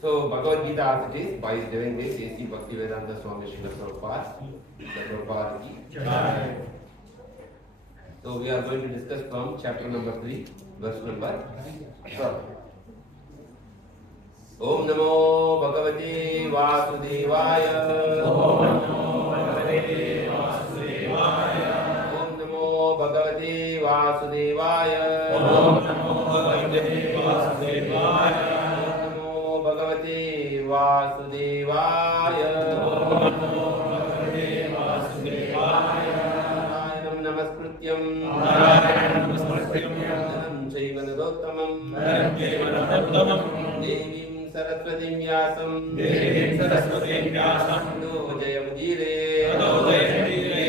So, Bhagavad-gita as it is, by his divine grace, A.C. Bhaktivedanta Swami Srila Prabhupada, the Prabhupada ki. So, we are going to discuss from chapter number 3, verse number 12. Om Namo Bhagavate Vasudevaya. Om Namo Bhagavate Vasudevaya. Om Namo Bhagavate Vasudevaya. Om Namo Bhagavate Vasudevaya. Bhagavate Vasudevaya. Om Namo Bhagavate Vasudevaya. Narayanam Namaskrityam. Narayanam Namaskrityam. Dharam Chaiva Narottamam. Dharam Chaiva Narottamam. Devim Saraswatim Vyasam. Devim Saraswatim Vyasam. Ado Jayamudire. Ado Jayamudire.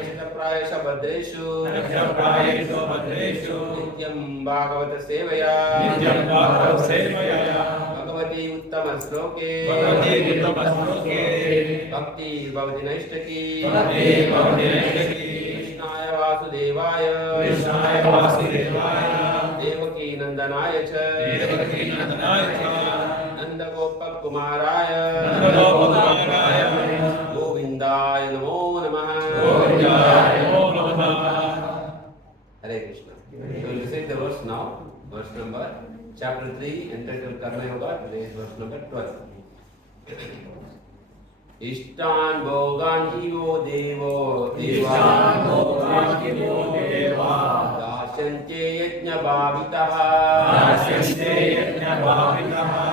Ashtaprayasha Bhadreshu. Ashtaprayasha Bhadreshu. Nityam Bhagavata Sevaya. Nityam Bhagavata Sevaya. उत्तम श्लोके भक्ति भवति नैष्ठकी कृष्णाय वासुदेवाय देवकी नंदनाय च नंदगोपकुमाराय गोविंदाय नमो नमः हरे Krishna. So you say the verse now, verse number chapter 3 entitled Karma Yoga. Today is verse number 12. Ishtan bhogan hivo devo Ishtan bhogan hivo deva Dashante yajna bhavitaha Dashante yajna bhavitaha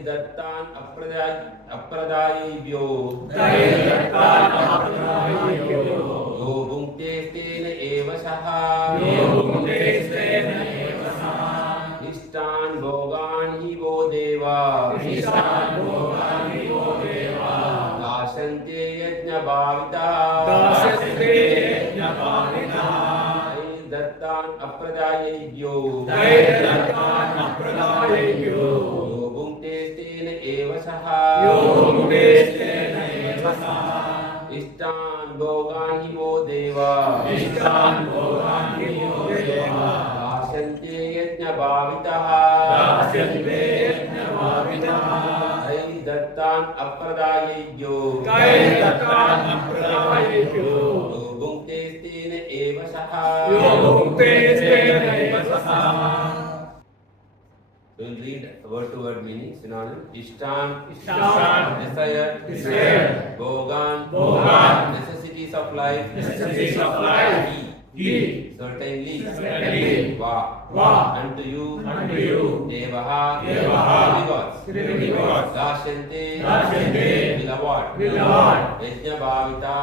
Dattan apradayibhyo Dattan apradayibhyo Yo bhukte stena eva saha Yo bhukte stena eva saha Ishtan bhogan hivo deva Ishtan bhogan hivo deva Dashante yajna bhavitaha Dashante yajna bhavitaha Dattan apradayibhyo Dattan apradayibhyo Yo bhukte stena eva saha Yo bhukte stena eva saha Ishtan bhogan hivo deva Ishtan bhogan hivo deva Dashante yajna bhavitaha Dashante yajna bhavitaha Dattan apradayibhyo Dattan apradayibhyo Yo bhukte stena eva saha Yo bhukte stena eva saha. We will read word to word meaning synonym. Ishtan, Ishtan, desire, desire, bhogan, bhogan, necessities of life, necessities of life, he, certainly, certainly, va, unto you, devaha, demigods, dashante, will award, yajna bhavita,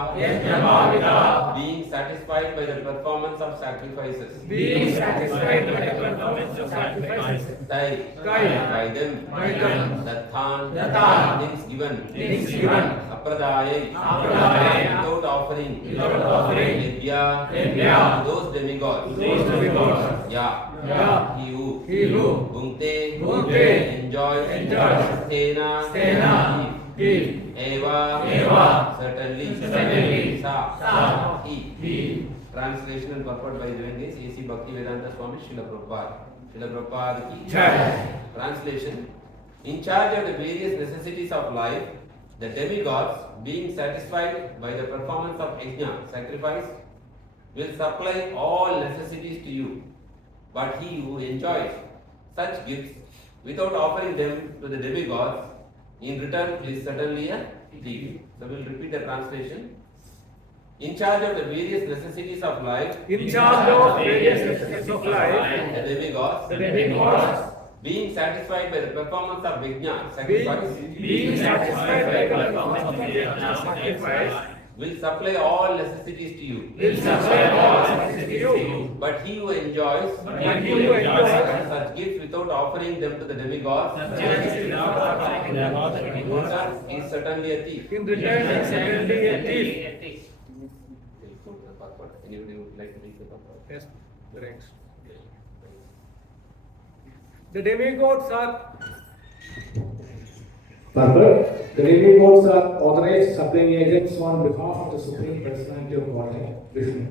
being satisfied by the performance of sacrifices, Tai, by them, Dattan, things given, Apradayai, without offering, Yajna, those demigods, Ya, he who, Bhukte, enjoys, Stena, give, Eva, certainly, Sa, he. Translation and purport by doing this, A.C. Bhaktivedanta Swami Srila Prabhupada. Srila Prabhupada ki Translation. In charge of the various necessities of life, the demigods, being satisfied by the performance of yajna, sacrifice, will supply all necessities to you. But he who enjoys such gifts without offering them to the demigods, in return is certainly a thief. So we will repeat the translation. In charge of the various necessities of life, the demigods, being satisfied by the performance of yajna, sacrifice, will supply all necessities to you. But he who enjoys such gifts without offering them to the demigods is certainly a thief. Anybody would like to read the purport? Yes, correct. The demigods are The demigods are authorized supplying agents on behalf of the Supreme Personality of Godhead, Vishnu.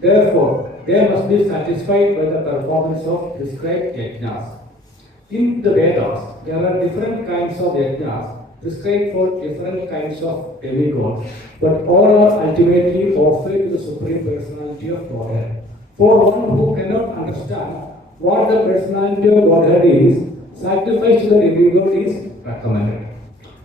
Therefore, they must be satisfied by the performance of prescribed yajnas. In the Vedas, there are different kinds of yajnas prescribed for different kinds of demigods, but all are ultimately offered to the Supreme Personality of Godhead. For one who cannot understand what the Personality of Godhead is, sacrifice to the demigod is recommended.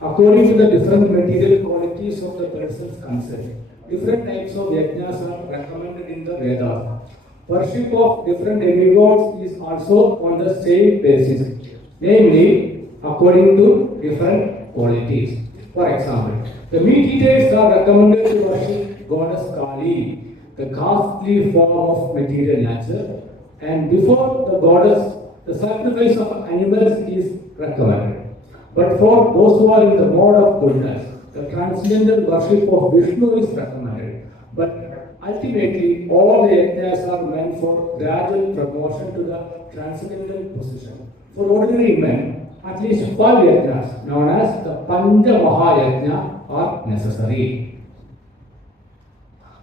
According to the different material qualities of the persons concerned, different types of yajnas are recommended in the Vedas. Worship of different demigods is also on the same basis, namely according to different qualities. For example, the meat eaters are recommended to worship goddess Kali, the ghastly form of material nature, and before the goddess, the sacrifice of animals is recommended. But for those who are in the mode of goodness, the transcendental worship of Vishnu is recommended. But ultimately, all the yajnas are meant for gradual promotion to the transcendental position. For ordinary men, at least 5 yajnas, known as the Panja Mahayajna, are necessary.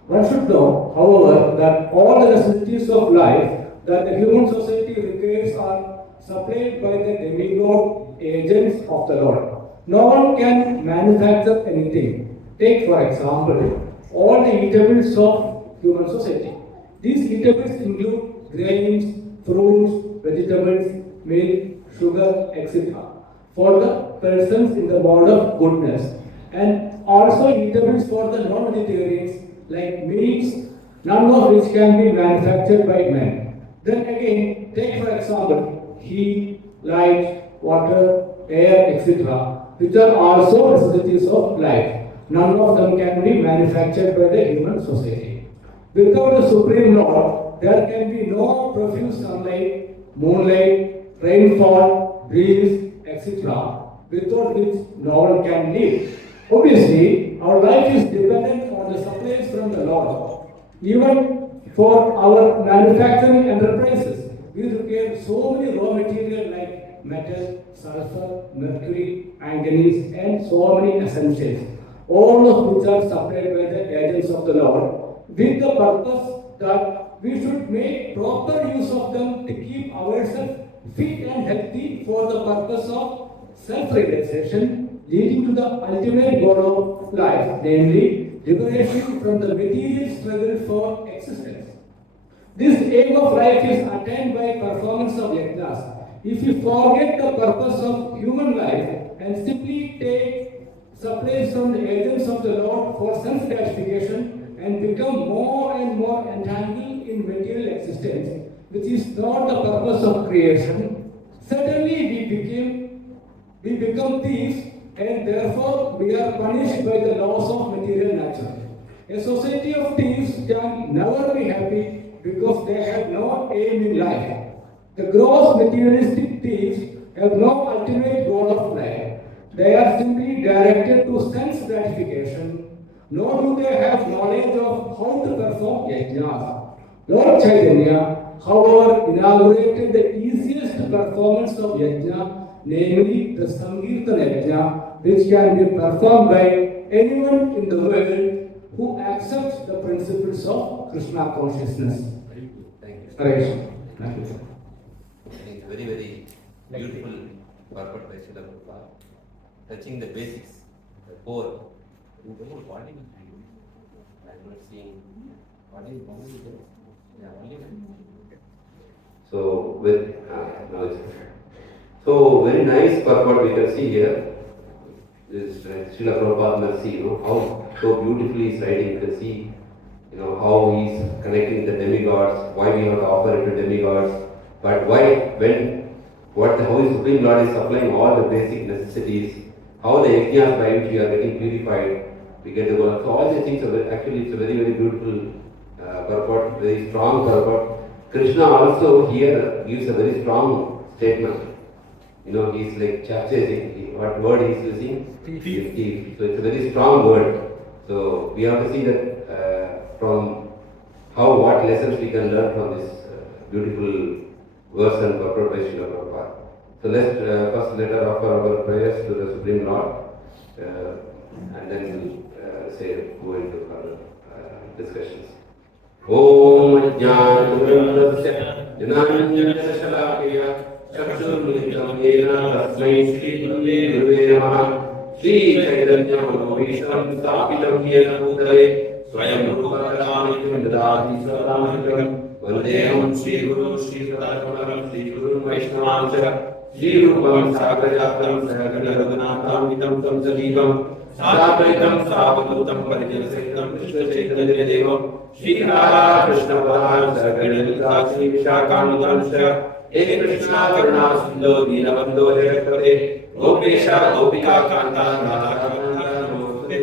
One should know, however, that all the necessities of life that the human society requires are supplied by the demigod agents of the Lord. No one can manufacture anything. Take, for example, all the eatables of human society. These eatables include grains, fruits, vegetables, milk, sugar, etc. for the persons in the mode of goodness, and also eatables for the non-vegetarians like meats, none of which can be manufactured by men. Then again, take for example, heat, light, water, air, etc., which are also necessities of life. None of them can be manufactured by the human society. Without the Supreme Lord, there can be no profuse sunlight, moonlight, rainfall, breeze, etc., without which no one can live. Obviously, our life is dependent on the supplies from the Lord. Even for our manufacturing enterprises, we require so many raw material like metal, sulfur, mercury, manganese, and so many essentials, all of which are supplied by the agents of the Lord, with the purpose that we should make proper use of them to keep ourselves fit and healthy for the purpose of self-realization, leading to the ultimate goal of life, namely liberation from the material struggle for existence. This aim of life is attained by performance of yajnas. If we forget the purpose of human life and simply take supplies from the agents of the Lord for self-gratification and become more and more entangled in material existence, which is not the purpose of creation, certainly we become thieves, and therefore we are punished by the laws of material nature. A society of thieves can never be happy because they have no aim in life. The gross materialistic thieves have no ultimate goal of life. They are simply directed to sense gratification, nor do they have knowledge of how to perform yajnas. Lord Chaitanya, however, inaugurated the easiest performance of yajna, namely the Sankirtana yajna, which can be performed by anyone in the world who accepts the principles of Krishna consciousness. Thank you. Hare Krishna. Thank you. I think very, very beautiful purport by Srila Prabhupada, touching the basics, the core. In the whole body, I'm not seeing body. Yeah, only one. So, very nice purport we can see here. This Srila Prabhupada mercy, how so beautifully he's writing. You can see, how he's connecting the demigods, why we have to offer it to demigods, but why, how his Supreme Lord is supplying all the basic necessities, how the yajnas by which we are getting purified, we get the work. So all these things are actually, it's a very, very beautiful purport, very strong purport. Krishna also here gives a very strong statement. He's like chastising. What word he's using? Thief. So it's a very strong word. So we have to see that from what lessons we can learn from this beautiful verse and purport by Srila Prabhupada. So let's first let us offer our prayers to the Supreme Lord, and then we'll go into further discussions. Om Jnana Vrindaksya Jananjana Shalakya चक्षुर्मिलितं येन तस्मै श्रीगुरुवे नमः। श्रीचैतन्यमनोभीष्टं स्थापितं येन भूतले स्वयं रूपकदामयं ददाति सदामयं। वन्देऽहं श्रीगुरुं श्रीसदाशिवं श्रीगुरुं वैष्णवांश्च श्रीरूपं साग्रजातं सहगणरघुनाथान्वितं तं सजीवं साद्वैतं सावधूतं परिजनसहितं कृष्णचैतन्यदेवं श्रीराधा कृष्णपदां सहगणललिता श्रीविशाखान्वितांश्च। हे कृष्णा करुणा सिन्धो दीनबन्धो जगत्पते गोपेश गोपिका कान्ता राधाकान्ता नमोस्तुते।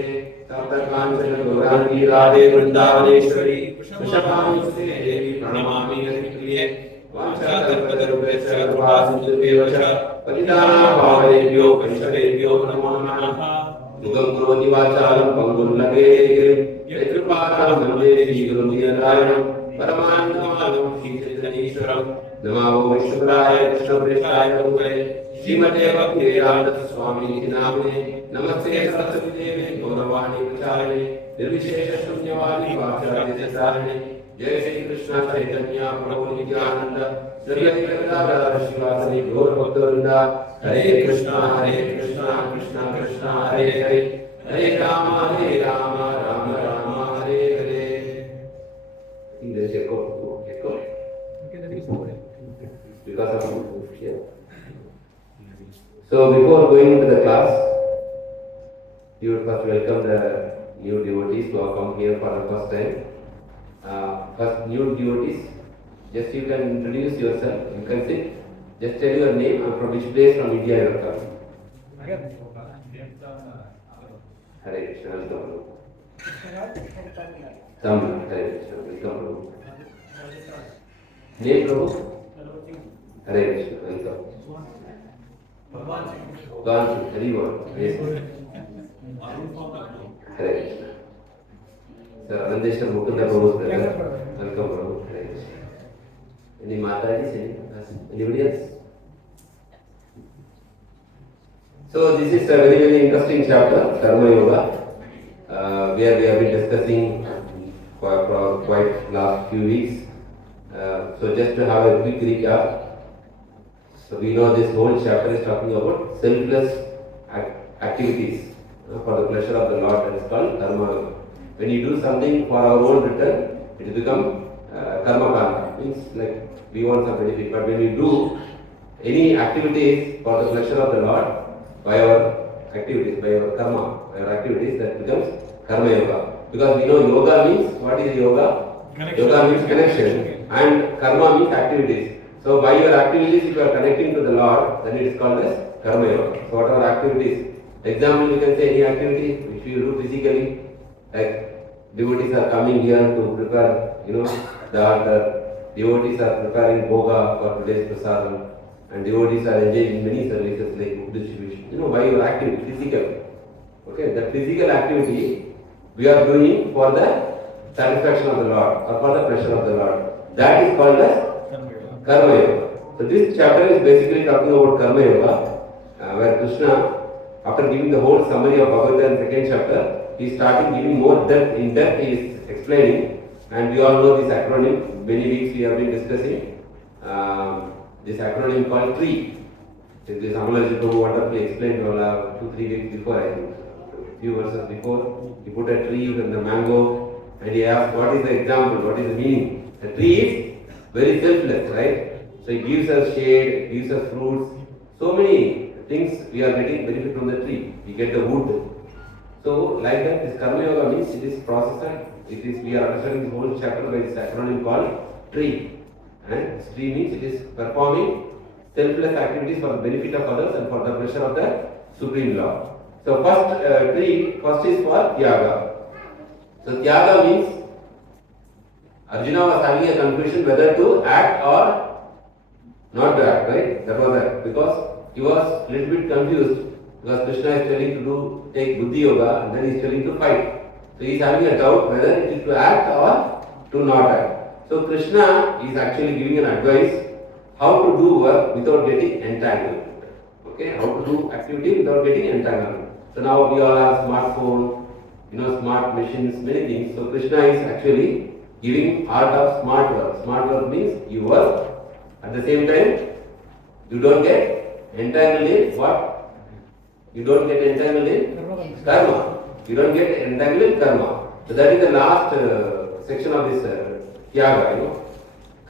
तप्तकाञ्चन गौराङ्गी राधे वृन्दावनेश्वरी वृषभानुसुते देवी प्रणमामि हरिप्रिये। वाञ्छाकल्पतरुभ्यश्च कृपासिन्धुभ्यो च पतितानां पावनेभ्यो वैष्णवेभ्यो नमो नमः। युगं करोति वाचालं पङ्गुं लङ्घयेत् यत्कृपातं वन्दे श्रीगुरुं दीननारायणं परमानन्दमाधवं श्रीचैतन्येश्वरं। नमो विष्णुपदाय कृष्णप्रेष्ठाय भूतले श्रीमते भक्तिवेदान्त स्वामिनिधि नामिने। नमस्ते सरस्वती देवे गौरवाणी प्रचारिणे निर्विशेष शून्यवादी वाचार्यसारिणे। जय श्री कृष्ण चैतन्य प्रभु नित्यानंद श्री अद्वैत शिवासनि गौर भक्तवृंद। हरे Krishna Krishna Krishna Hare Hare Hare Ram Ram Ram Hare Hare. English echo. Because of here. So before going into the class, you would first welcome the new devotees who have come here for the first time. First new devotees, just you can introduce yourself. You can sit. Just tell your name and from which place from India you are coming. Hare Krishna, welcome. Tamil, Hare Krishna, welcome. Name Prabhu? Hare Krishna, welcome. Bhagwan Singh, Hari Bol. Hare Krishna. Sir, Anandeshwar Mukunda Prabhu's brother. Welcome Prabhu. Hare Krishna. Any Mataji? Anybody else? So this is a very interesting chapter, Karma Yoga, where we have been discussing for quite last few weeks. So just to have a quick recap. So we know this whole chapter is talking about selfless activities for the pleasure of the Lord. That is called karma. When you do something for our own return, it will become karma kanda. Means like we want some benefit. But when we do any activities for the pleasure of the Lord, by our activities, by our karma, by our activities, that becomes karma yoga. Because we know yoga means, what is yoga? Connection. Yoga means connection and karma means activities. So by your activities, if you are connecting to the Lord, then it is called as karma yoga. So whatever activities, example you can say any activity which you do physically, like devotees are coming here to prepare, the altar, devotees are preparing bhoga for today's prasadam, and devotees are engaged in many services like food distribution. By your activity, physical. Okay, that physical activity we are doing for the satisfaction of the Lord or for the pleasure of the Lord. That is called as Karma Yoga. So this chapter is basically talking about Karma Yoga, where Krishna, after giving the whole summary of Bhagavad-gita in second chapter, he is starting giving more depth. In depth he is explaining, and we all know this acronym. Many weeks we have been discussing this acronym called TREE. This Amalaji Prabhu wonderfully explained 2-3 weeks before, I think, a few verses before. He put a tree and the mango, and he asked what is the example, what is the meaning. The tree is very selfless, right? So it gives us shade, it gives us fruits. So many things we are getting benefit from the tree. We get the wood. So like that, this Karma Yoga means it is processor. It is, we are understanding the whole chapter by this acronym called TREE. And tree means it is performing selfless activities for the benefit of others and for the pleasure of the Supreme Lord. So first is for Tyaga. So Tyaga means Arjuna was having a confusion whether to act or not to act, right? That was that. Because he was a little bit confused because Krishna is telling to take Buddhi Yoga and then he is telling to fight. So he is having a doubt whether it is to act or to not act. So Krishna is actually giving an advice how to do work without getting entangled. Okay, how to do activity without getting entangled. So now we all have smartphone, smart machines, many things. So Krishna is actually giving art of smart work. Smart work means you work, at the same time You don't get entangled in what? You don't get entangled in karma. You don't get entangled in karma. So that is the last section of this Tyaga, you know.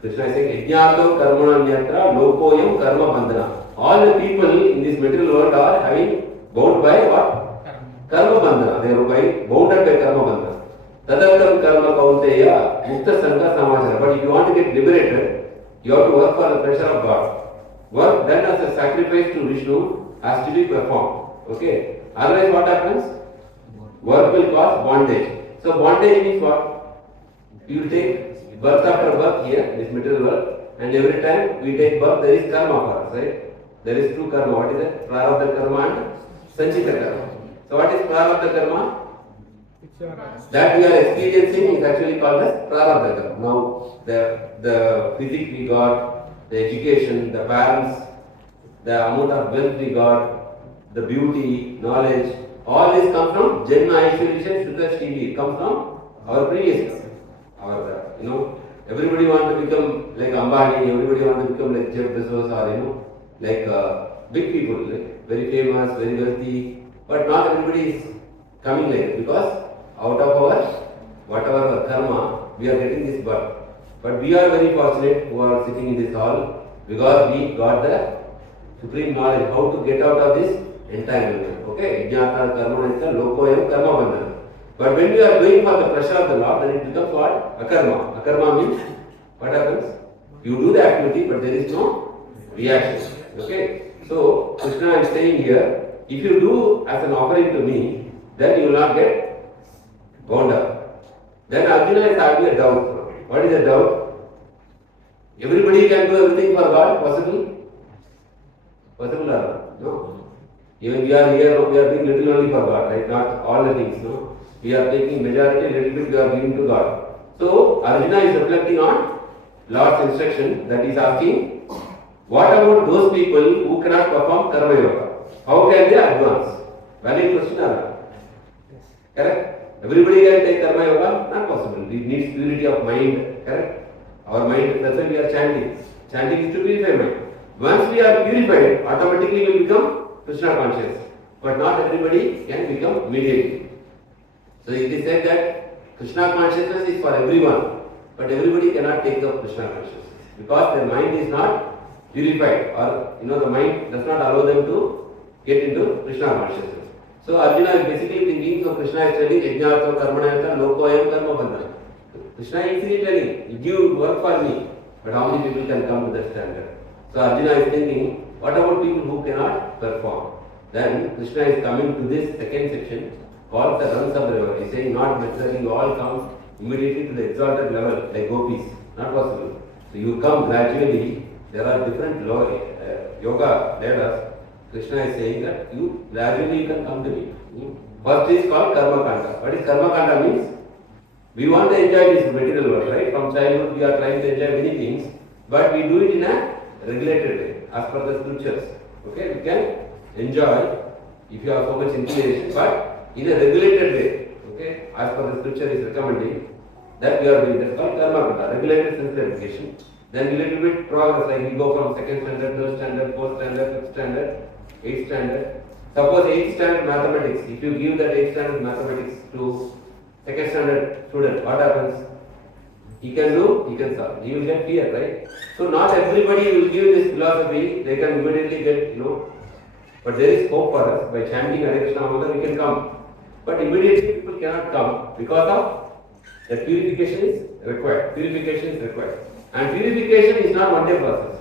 Krishna is saying, Yajñāto karmana nyatra lokoyam karma bandhana. All the people in this material world are having bound by what? Karma bandhana. They are bounded by karma bandhana. Tadattam karma kaunteya mukta sangha samachara. But if you want to get liberated, you have to work for the pressure of God. Work done as a sacrifice to Vishnu has to be performed. Okay? Otherwise what happens? Work will cause bondage. So bondage means what? You will take birth after birth here, this material world, and every time we take birth, there is karma for us, right? There is two karma. What is it? Prarabdha karma and sanchita karma. So what is prarabdha karma? That we are experiencing is actually called as prarabdha karma. Now the physics we got, the education, the parents, the amount of wealth we got, the beauty, knowledge, all this comes from Janma Aishwarya Shuddha Shri. It comes from our previous life. Our, everybody want to become like Ambani, everybody want to become like Jeff Bezos or, like big people, like very famous, very wealthy. But not everybody is coming like it because out of our, whatever our karma, we are getting this birth. But we are very fortunate who are sitting in this hall because we got the supreme knowledge how to get out of this entanglement. Okay? Yajñāta karmanita lokoyam karma bandhana. But when we are going for the pressure of the Lord, then it becomes what? Akarma. Akarma means what happens? You do the activity, but there is no reaction. Okay? So Krishna is saying here, if you do as an offering to me, then you will not get bound up. Then Arjuna is having a doubt. What is the doubt? Everybody can do everything for God. Possible? Possible or no? Even we are here, we are doing little only for God, right? Not all the things, no? We are taking majority, little bit we are giving to God. So Arjuna is reflecting on Lord's instruction that he is asking, what about those people who cannot perform karma yoga? How can they advance? Valid question or not? Correct? Everybody can take karma yoga? Not possible. It needs purity of mind. Correct? Our mind, that's why we are chanting. Chanting is to purify mind. Once we are purified, automatically we will become Krishna conscious. But not everybody can become immediately. So it is said that Krishna consciousness is for everyone, but everybody cannot take up Krishna consciousness because their mind is not purified, or the mind does not allow them to get into Krishna consciousness. So Arjuna is basically thinking, so Krishna is telling Yajñāto karmanayata lokoyam karma bandhana. Krishna is easily telling, you work for me, but how many people can come to that standard? So Arjuna is thinking, what about people who cannot perform? Then Krishna is coming to this second section called the runs of the river. He is saying not necessarily you all come immediately to the exalted level like gopis. Not possible. So you come gradually. There are different yoga leaders. Krishna is saying that you gradually can come to me. First is called karma kanda. What is karma kanda means? We want to enjoy this material world, right? From childhood we are trying to enjoy many things, but we do it in a regulated way, as per the scriptures. Okay, we can enjoy if you have so much inclination, but in a regulated way. Okay, as per the scripture is recommending that we are doing. That's called karma kanda, regulated sense gratification. Then a little bit progress, like we go from second standard, third standard, fourth standard, fifth standard, eighth standard. Suppose 8th standard mathematics, if you give that 8th standard mathematics to second standard student, what happens? He can do, he can solve. He will get fear, right? So not everybody will give this philosophy, they can immediately get, but there is hope for us. By chanting Hare Krishna Mantra, we can come. But immediately people cannot come because of that purification is required. Purification is required. And purification is not one day process.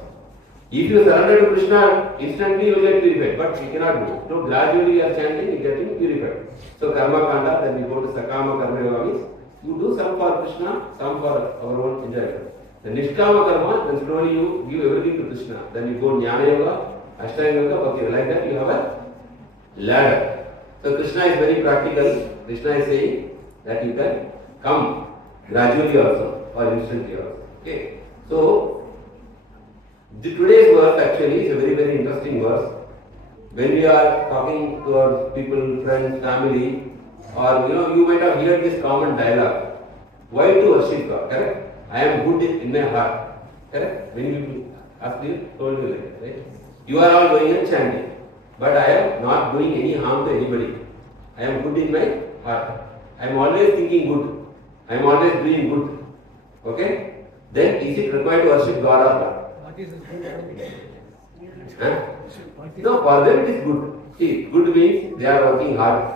If you surrender to Krishna, instantly you will get purified, but we cannot do. So gradually you are chanting, you are getting purified. So karma kanda, then we go to sakama karma yoga means you do some for Krishna, some for our own enjoyment. The nishkama karma, then slowly you give everything to Krishna. Then you go jnana yoga, ashtanga yoga, bhakti. Like that you have a ladder. So Krishna is very practical. Krishna is saying that you can come gradually also or instantly also. Okay. So today's verse actually is a very, very interesting verse. When we are talking to our people, friends, family, or you might have heard this common dialogue. Why to worship God? Correct? I am good in my heart. Correct? Many people ask you, told you like that, right? You are all going and chanting. But I am not doing any harm to anybody. I am good in my heart. I am always thinking good. I am always doing good. Okay? Then is it required to worship God or not? What is good? Huh? No, for them it is good. See, good means they are working hard.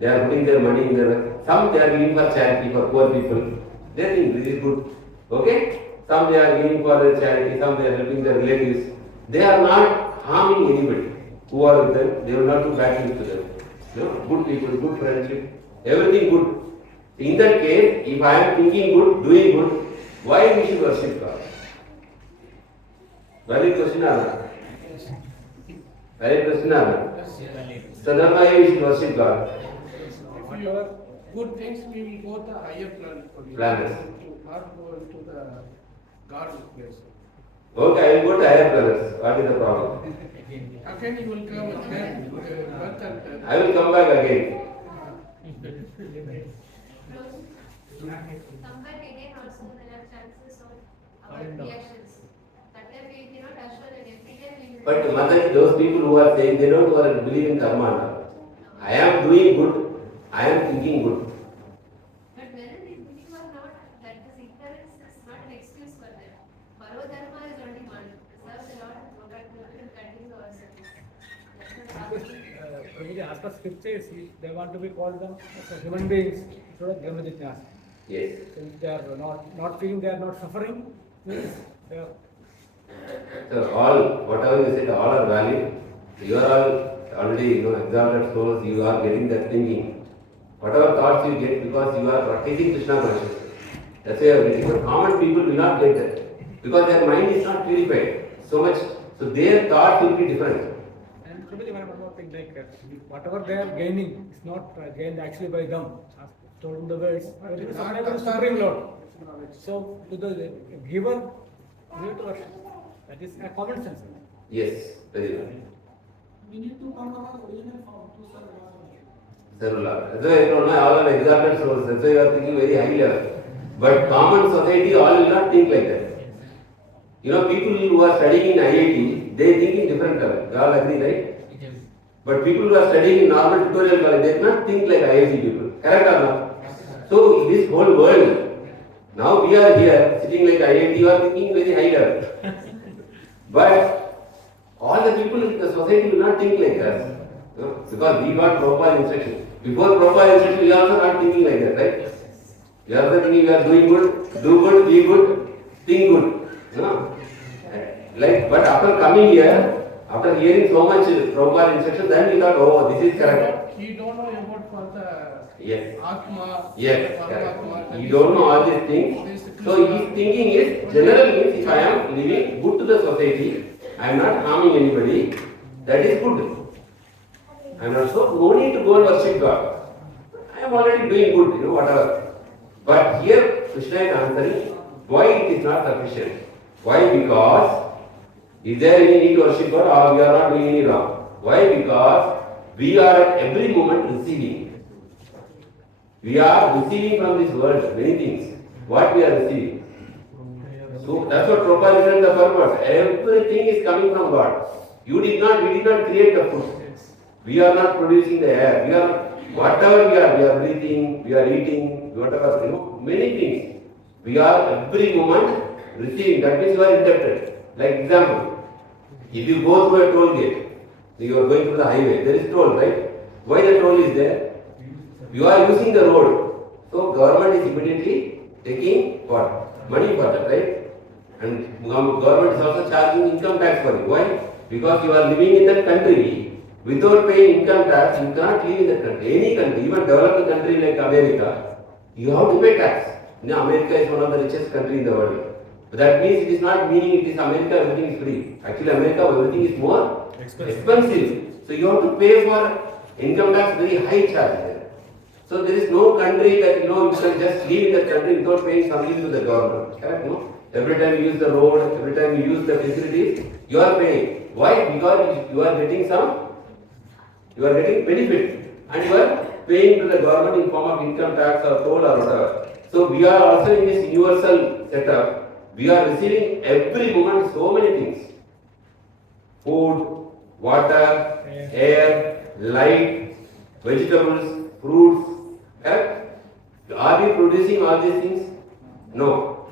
They are putting their money in their... Some they are giving for charity, for poor people. They think this is good. Okay? Some they are giving for their charity, some they are helping their relatives. They are not harming anybody who are with them. They will not do bad things to them. You know, good people, good friendship, everything good. In that case, if I am thinking good, doing good, why we should worship God? Valid question or not? Valid question or not? So that's why we should worship God. If you are good things, we will go to higher planet for you. Planets. Not go into the God place. Okay, I will go to higher planets. What is the problem? Again, you will come again, birth and death. I will come back again. Come back again also there are chances of our reactions. That time we cannot assure that every day we will. But Mataji, those people who are saying they don't believe in karma. I am doing good, I am thinking good. But whether they believe or not, that is ignorance is not an excuse for them. Bhagavad Dharma is only one. Serve the Lord and forget to continue our service. That's not Prabhuji, as per scriptures, they want to be called them as human beings, instead of Nitya-dāsa. Yes. Since they are not feeling they are not suffering, means they are. So all, whatever you said, all are valid. You are all already, exalted souls, you are getting that thinking. Whatever thoughts you get because you are practicing Krishna consciousness. That's why you are getting. But common people will not get that. Because their mind is not purified so much. So their thoughts will be different. And Prabhuji, one more thing, whatever they are gaining is not gained actually by them. As told in the words, it is supplied by the Supreme Lord. So to the giver, we have to worship. That is a common sense. Yes, very well. We need to come up with original form to serve God. Srila. That's why I told my all are exalted souls. That's why you are thinking very high level. But common society, all will not think like that. People who are studying in IIT, they think in different level. You all agree, right? But people who are studying in normal tutorial college, they cannot think like IIT people. Correct or not? So, this whole world, now we are here, sitting like IIT, you are thinking very high level. But all the people in the society will not think like us. Because we got Prabhupada instruction. Before Prabhupada instruction, we are also not thinking like that, right? We are also thinking we are doing good, do good, be good, think good. But after coming here, after hearing so much Prabhupada instruction, then we thought, oh, this is correct. He don't know about for the Yes. Atma. Yes, Paramatma. correct. You don't know all these things. So his thinking is, general means if I am living good to the society, I am not harming anybody, that is good. I am not so, no need to go and worship God. I am already doing good, whatever. But here Krishna is answering why it is not sufficient. Why? Because is there any need to worship God or we are not doing any wrong? Why? Because we are at every moment receiving. We are receiving from this world many things. What we are receiving. So that's what Prabhupada said in the purpose. Everything is coming from God. We did not create the food. We are not producing the air. Whatever we are breathing, we are eating, whatever, many things. We are every moment receiving. That means you are indebted. Like example, if you go through a toll gate, you are going through the highway, there is toll, right? Why the toll is there? You are using the road. So government is immediately taking what? Money for that, right? And government is also charging income tax for you. Why? Because you are living in that country. Without paying income tax, you cannot live in that country. Any country, even developed country like America, you have to pay tax. America is one of the richest countries in the world. But that means it is not meaning it is America, everything is free. Actually, America, everything is more expensive. So you have to pay for income tax very high charge there. So there is no country that you can just live in that country without paying something to the government. Correct? No? Every time you use the road, every time you use the facilities, you are paying. Why? Because you are getting benefit and you are paying to the government in form of income tax or toll or whatever. So we are also in this universal setup. We are receiving every moment so many things. food, water, air, light, vegetables, fruits. Correct? Are we producing all these things? No.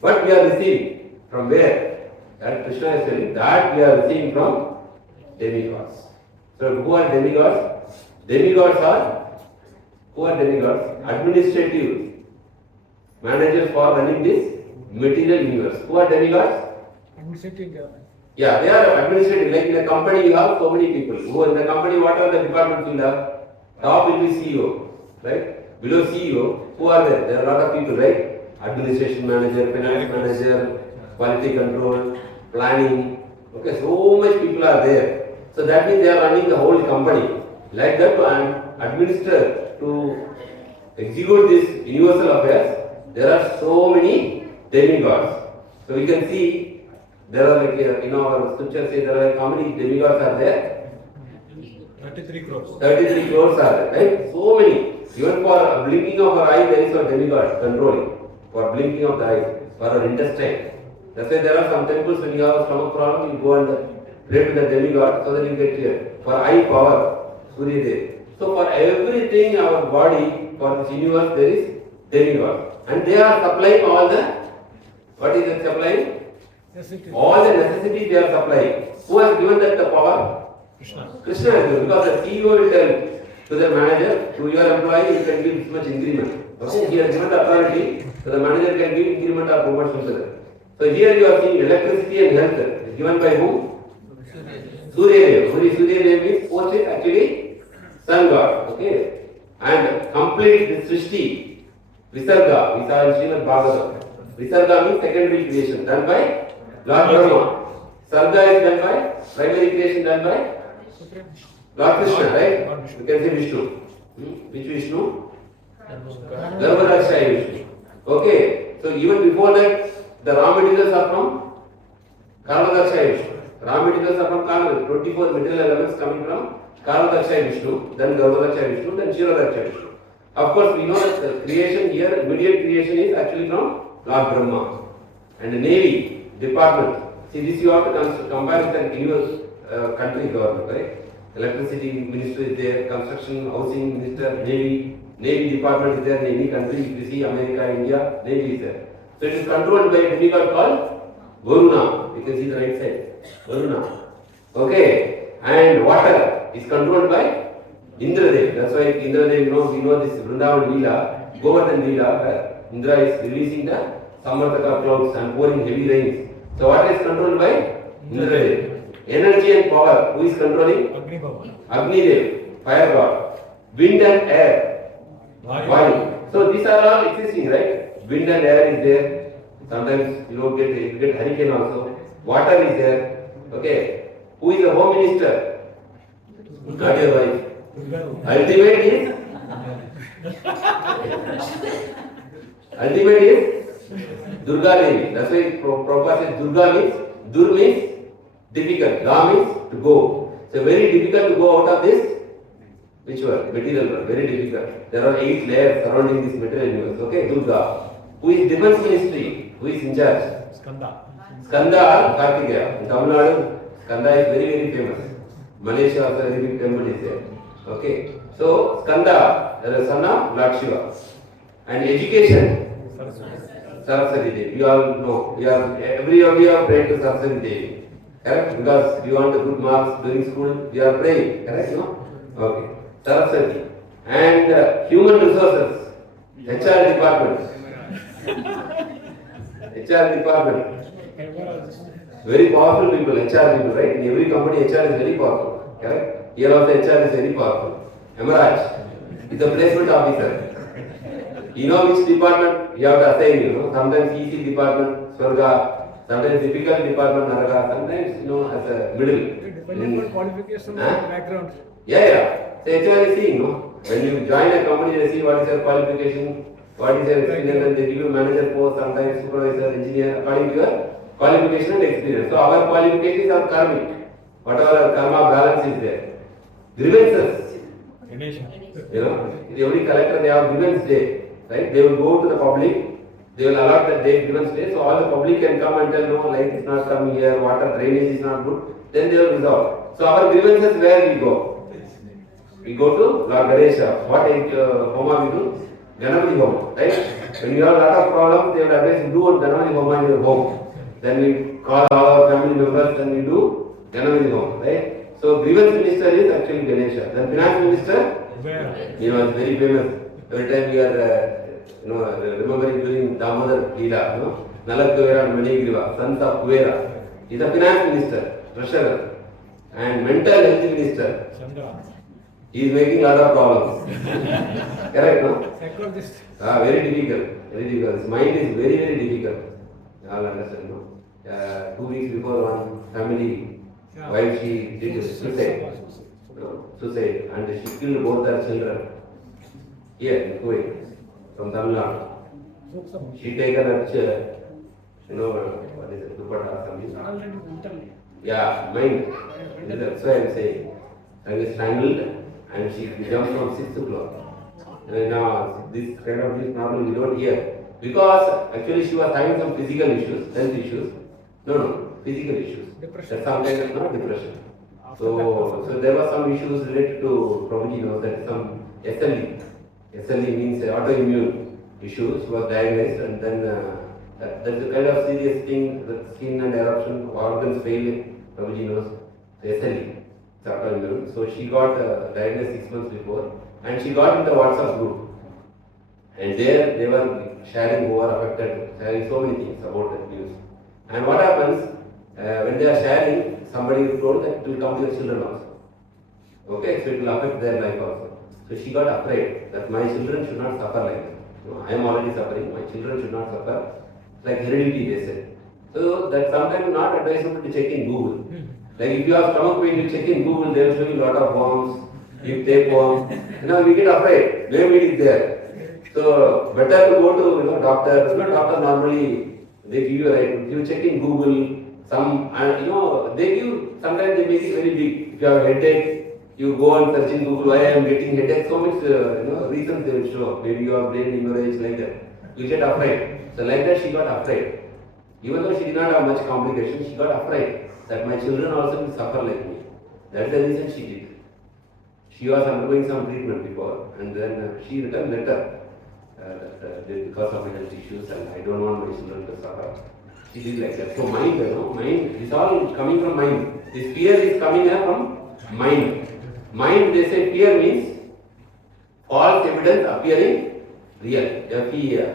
But we are receiving from where? That Krishna is telling that we are receiving from demigods. So who are demigods? Demigods are, who are demigods? Administrative managers for running this material universe. Who are demigods? Administrative government. Yeah, they are administrative. Like in a company, you have so many people. Who in the company, what are the departments you have? Top will be CEO, right? Below CEO, who are there? There are a lot of people, right? Administration manager, finance manager, quality control, planning. Okay, so much people are there. So that means they are running the whole company. Like that, to administer, to execute this universal affairs, there are so many demigods. So we can see there are like our scripture says there are how many demigods are there? 33 crores. 33 crores are there, right? So many. Even for blinking of our eye, there is a demigod controlling. For blinking of the eye, for our intestine. That's why there are some temples when you have a stomach problem, you go and pray to the demigod so that you get clear. For eye power, Surya Dev. So for everything our body, for this universe, there is demigod. And they are supplying all the, what is it supplying? Necessity. All the necessities they are supplying. Who has given that the power? Krishna. Krishna has given. Because the CEO will tell to the manager, to your employee, you can give this much increment. Okay? He has given the authority, so the manager can give increment or promotion to them. So here you are seeing electricity and health is given by whom? Surya Dev. Surya Dev means posted actually sun god. Okay? And complete this Srishti, Visarga, we saw in Srimad Bhagavatam. Visarga means secondary creation done by Lord Brahma. Sarga is done by primary creation done by Lord Krishna, right? You can say Vishnu. Which Vishnu? Garbhodakshaya Vishnu. Okay. So even before that, the raw materials are from Garbhodakshaya Vishnu. Raw materials are from Karma. 24 material elements coming from Garbhodakshaya Vishnu, then Garbhodakshaya Vishnu, then Kshirodakshaya Vishnu. Of course, we know that the creation here, immediate creation is actually from Lord Brahma. And the Navy department. See, this you have to compare with the universe country government, right? Electricity ministry is there, construction, housing minister, Navy department is there in any country. If you see America, India, Navy is there. So it is controlled by a demigod called Varuna. You can see the right side. Varuna. Okay. And water is controlled by Indradev. That's why Indradev, we know this Vrindavan Leela, Govardhan Leela, where Indra is releasing the Samartaka clouds and pouring heavy rains. So water is controlled by Indradev. Energy and power, who is controlling? Agni-dev, fire god. Wind and air, Vayu. So these are all existing, right? Wind and air is there. Sometimes you get hurricane also. Water is there. Okay. Who is the home minister? Not your wife. Ultimate is Durga Devi. That's why Prabhupada says Durga means, Dur means difficult, Ga means to go. So very difficult to go out of this, which one? Material world, very difficult. There are 8 layers surrounding this material universe. Okay, Durga. Who is defense ministry? Who is in charge? Skanda. Skanda or Kartikeya. In Tamil Nadu, Skanda is very, very famous. Malaysia also very big temple is there. Okay. So Skanda, the son of Lord Shiva. And education, Saraswati Devi. You all know. Every year we are praying to Saraswati Devi. Correct? Because we want the good marks during school, we are praying. Correct? No? Okay. Saraswati. And human resources, HR department. HR department. Very powerful people, HR people, right? In every company, HR is very powerful. Correct? Here also HR is very powerful. Emeraj is the placement officer. You know which department you have to assign, Sometimes easy department, Swarga, sometimes difficult department, Naraga, sometimes, as a middle. Depending on qualification and background. Yeah. So HR is seeing, when you join a company, they see what is your qualification, what is your experience, and they give you manager post, sometimes supervisor, engineer, according to your qualification and experience. So our qualifications are karmic. Whatever our karma balance is there. Grievances. Every collector, they have grievance day. Right? They will go to the public, they will allot that day grievance day, so all the public can come and tell, no, light is not coming here, water drainage is not good. then they will resolve. So our grievances, where we go? We go to Lord Ganesha. What Homa we do? Ganapati Homa, right? When you have a lot of problems, they will advise you do Ganapati Homa in your home. Then we call all our family members and we do Ganapati Homa, right? So grievance minister is actually Ganesha. Then finance minister, it's very famous. Every time we are, remembering during Damodar Leela, Nalakuvera and Manigriva, sons of Kuvera. He is a finance minister, treasurer, and mental health minister. He is making a lot of problems. Correct, no? Psychologist. Very difficult. Very difficult. His mind is very, very difficult. You all understand, no? 2 weeks before, one family wife, she did suicide. Suicide. And she killed both her children. Here in Kuwait, from Tamil Nadu. She taken her, what is it, Prabhupada something? Already mentally. Yeah, mind. That's why I am saying. I was strangled and she jumped from 6th floor. And now, this kind of news normally we don't hear. Because actually she was having some physical issues, health issues. No, physical issues. Depression. That's some kind of depression. So there were some issues related to probably that some SLE. SLE means autoimmune issues. She was diagnosed and then that's a kind of serious thing, the skin and eruption, organs failure, probably knows. SLE, it's autoimmune. So she got diagnosed 6 months before and she got in the WhatsApp group. And there they were sharing who are affected, sharing so many things about that news. And what happens when they are sharing, somebody told that it will come to your children also. Okay, so it will affect their life also. So she got afraid that my children should not suffer like that. I am already suffering, my children should not suffer. It's like heredity, they said. So that sometimes not advisable to check in Google. Like if you have stomach pain, you check in Google, they will show you a lot of worms, you take worms. We get afraid, maybe it is there. So better to go to doctor. Doctor normally they give you right. If you check in Google, they give sometimes they make it very big. If you have a headache, you go and search in Google why I am getting headache. So much reasons they will show. Maybe you have brain hemorrhage like that. You get afraid. So like that she got afraid. Even though she did not have much complications, she got afraid that my children also will suffer like me. That's the reason she did. She was undergoing some treatment before, and then she returned letter because of my health issues, and I don't want my children to suffer. She did like that. So mind, this all coming from mind. This fear is coming from mind. Mind, they say fear means false evidence appearing real. F-E-A-R.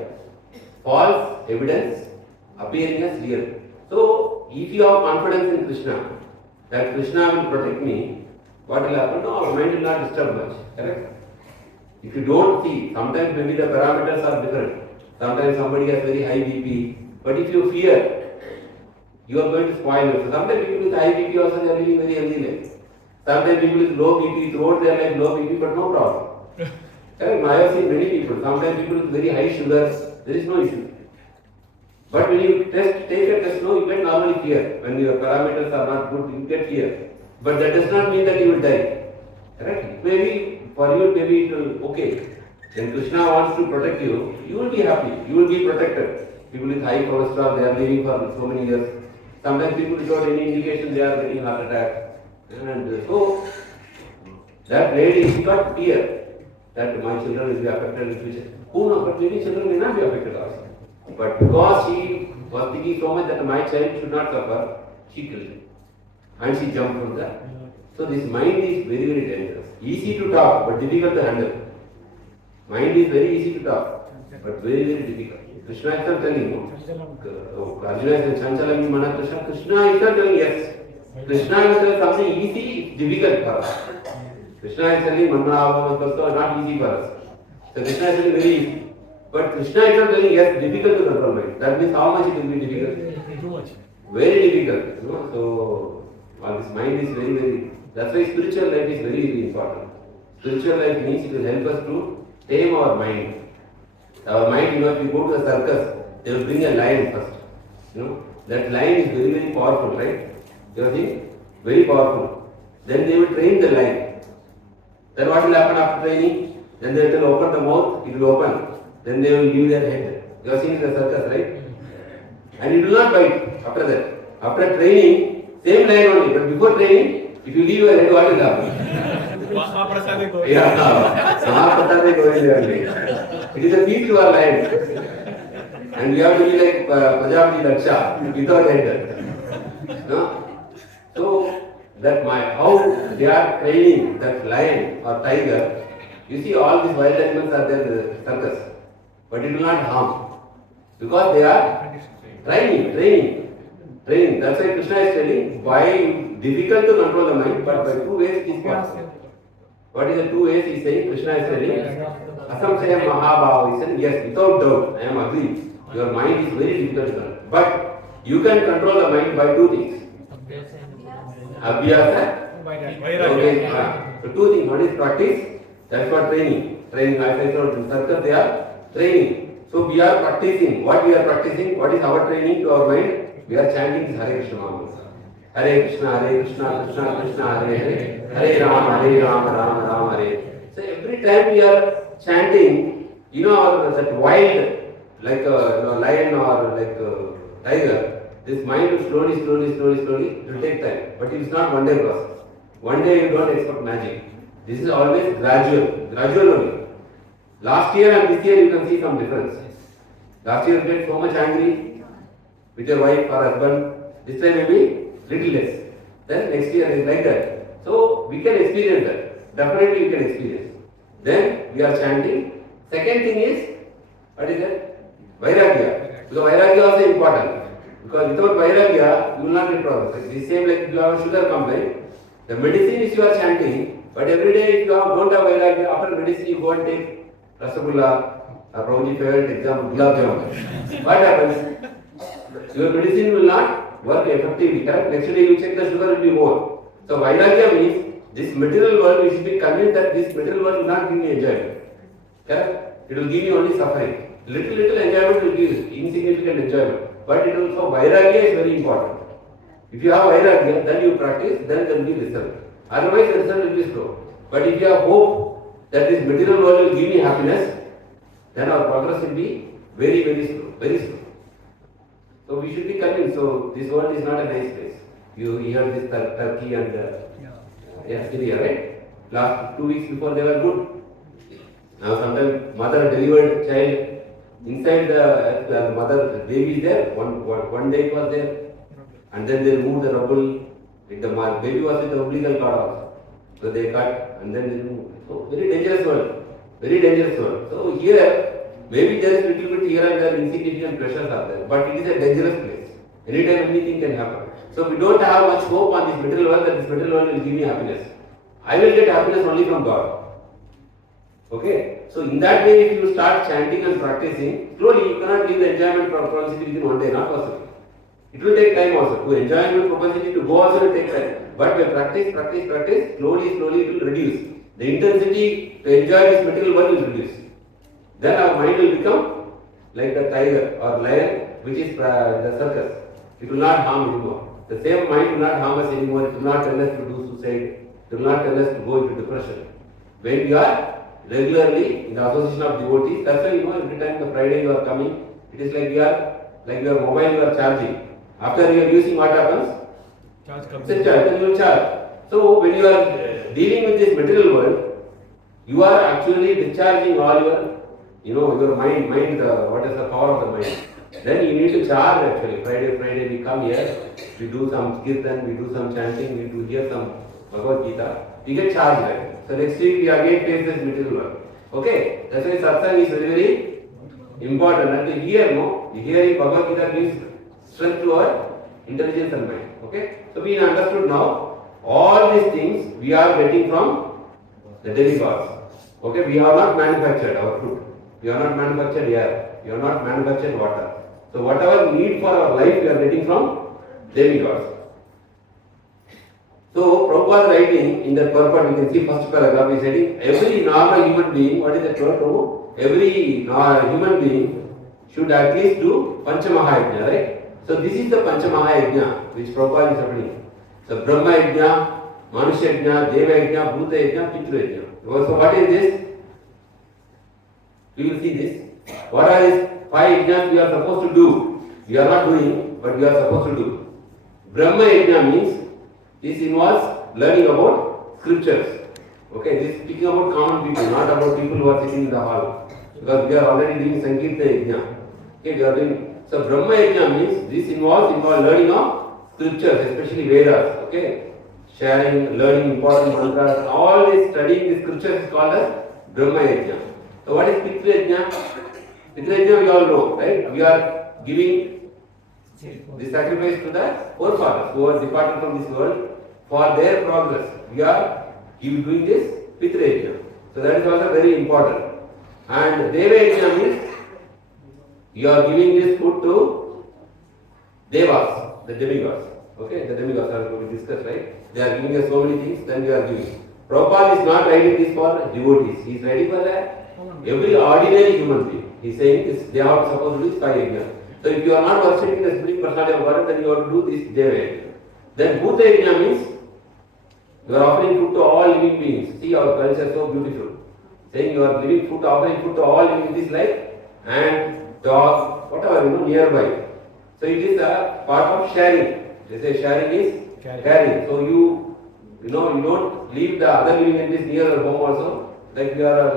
False evidence appearing as real. So, if you have confidence in Krishna, that Krishna will protect me, what will happen? No, our mind will not disturb much. Correct? If you don't see, sometimes maybe the parameters are different. Sometimes somebody has very high BP, but if you fear, you are going to spoil yourself. Sometimes people with high BP also they are living very healthy life. Sometimes people with low BP throughout their life low BP, but no problem. Correct? I have seen many people. Sometimes people with very high sugars, there is no issue. But when you take a test, no, you get normally fear. When your parameters are not good, you get fear. But that does not mean that you will die. Correct? Maybe for you, maybe it will okay. When Krishna wants to protect you, you will be happy. You will be protected. People with high cholesterol, they are living for so many years. Sometimes people without any indication, they are getting heart attack. And so, that lady got fear that my children will be affected in the future. Who knows? But maybe children may not be affected also. But because she was thinking so much that my child should not suffer, she killed him. And she jumped from that. So this mind is very, very dangerous. Easy to talk, but difficult to handle. Mind is very easy to talk, but very, very difficult. Krishna is not telling you. Arjuna is Chanchalami Mana Krishna. Krishna is not telling yes. Krishna is telling something easy, difficult for us. Krishna is telling Manmana not easy for us. So Krishna is telling very easy. But Krishna is not telling yes, difficult to control mind. That means how much it will be difficult? Too much. Very difficult. So this mind is very, very. That's why spiritual life is very, very important. Spiritual life means it will help us to tame our mind. Our mind, if we go to a circus, they will bring a lion first. That lion is very, very powerful, right? You have seen? Very powerful. Then they will train the lion. Then what will happen after training? Then they will open the mouth, it will open. Then they will leave their head. You have seen in the circus, right? And it will not bite after that. After training, Same line only, but before training, if you leave your head, what will happen? Mahaprasade Govinda. Yeah, Mahaprasade Govinda only. It is a feat to our life. And we have to be like Prajapati Daksha, without head. No? So, that how they are training that lion or tiger, you see all these wild animals are there in the circus, but it will not harm. Because they are training. That's why Krishna is telling why difficult to control the mind, but by two ways it is possible. What is the two ways he is saying? Krishna is telling, Asamsaya Mahabhava. He said, yes, without doubt, I am agree. Your mind is very difficult to control. But you can control the mind by two things. Abhyasa. Okay. So two things. One is practice. That's for training. Training, as I told in circus, they are training. So we are practicing. What we are practicing? What is our training to our mind? We are chanting this Hare Krishna Mantra. Hare Krishna, Krishna Krishna, Hare Hare. Hare Rama, Rama Hare. So every time we are chanting, that wild, like a lion or like a tiger, this mind will slowly, it will take time. But it is not one day process. One day you don't expect magic. This is always gradual only. Last year and this year you can see some difference. Last year you get so much angry with your wife or husband. This time maybe little less. Then next year is like that. So we can experience that. Definitely we can experience. Then we are chanting. Second thing is, what is that? Vairagya. Because Vairagya is also important. Because without Vairagya, you will not get progress. It's the same like if you have a sugar complaint. The medicine is you are chanting, but every day if you don't have Vairagya, after medicine you go and take Rasagulla, Prabhuji favorite example, Gulab Jamun. What happens? Your medicine will not work effectively. Correct? Next day you check the sugar will be more. So Vairagya means this material world, we should be convinced that this material world will not give me enjoyment. Correct? It will give me only suffering. Little enjoyment will give insignificant enjoyment. But it also Vairagya is very important. If you have Vairagya, then you practice, then there will be result. Otherwise the result will be slow. But if you have hope that this material world will give me happiness, then our progress will be very slow. So we should be convinced. So this world is not a nice place. You hear this Turkey and Syria, right? Last 2 weeks before they were good. Now sometimes mother delivered child inside the mother baby is there. One day it was there, and then they removed the rubble. The baby was with the umbilical cord also. So they cut and then they removed. So very dangerous world. So here maybe there is little bit here and there insignificant pressures are there, but it is a dangerous place. Anytime anything can happen. So we don't have much hope on this material world that this material world will give me happiness. I will get happiness only from God. Okay? So in that way, if you start chanting and practicing, slowly you cannot give the enjoyment propensity within one day, not possible. It will take time also. To enjoyment propensity to go also will take time. But by practice, slowly it will reduce. The intensity to enjoy this material world will reduce. Then our mind will become like the tiger or lion, which is the circus. It will not harm anymore. The same mind will not harm us anymore. It will not tell us to do suicide. It will not tell us to go into depression. When we are regularly in the association of devotees, that's why every time the Friday you are coming, it is like your mobile you are charging. After you are using, what happens? Charge comes. It's a charge, then you will charge. So when you are dealing with this material world, you are actually discharging all your mind, what is the power of the mind. Then you need to charge actually. Friday we come here, we do some kirtan, we do some chanting, we do hear some Bhagavad-gita, we get charged right. So next week we again face this material world. Okay? That's why satsanga is very important. And the hearing Bhagavad-gita gives strength to our intelligence and mind. Okay? So we understood now, all these things we are getting from the demigods. Okay? We have not manufactured our food. We have not manufactured air. We have not manufactured water. So whatever need for our life we are getting from demigods. So Prabhupada writing in that purport, you can see first paragraph, he is saying every normal human being, what is that word, Prabhu? Every human being should at least do Panchamahayajna, right? So this is the Panchamahayajna which Prabhupada is happening. So Brahma Yajna, Manusya Yajna, Deva Yajna, Bhuta Yajna, Pitru Yajna. So what is this? We will see this. What are these 5 yajnas we are supposed to do? We are not doing, but we are supposed to do. Brahma Yajna means this involves learning about scriptures. Okay, this is speaking about common people, not about people who are sitting in the hall. Because we are already doing Sankirtana Yajna. Okay, we are doing. So Brahma Yajna means this involves learning of scriptures, especially Vedas. Okay, sharing, learning important mantras, all this studying the scriptures is called as Brahma Yajna. So what is Pitra Yajna? Pitra Yajna we all know, right? We are giving the sacrifice to the forefathers who are departed from this world for their progress. We are doing this Pitra Yajna. So that is also very important. And Deva Yajna means you are giving this food to Devas, the demigods. Okay, the demigods are going to discuss, right? They are giving us so many things, then we are giving. Prabhupada is not writing this for devotees. He is writing for every ordinary human being. He is saying this, they are supposed to do this 5 yajna. So if you are not worshipping the Supreme Personality of God, then you have to do this Deva Yajna. Then Bhuta Yajna means you are offering food to all living beings. See our culture is so beautiful. Saying you are giving food, offering food to all living beings like ant, dog, whatever nearby. So it is a part of sharing. They say sharing is caring. So you don't leave the other living entities near your home also. Like we are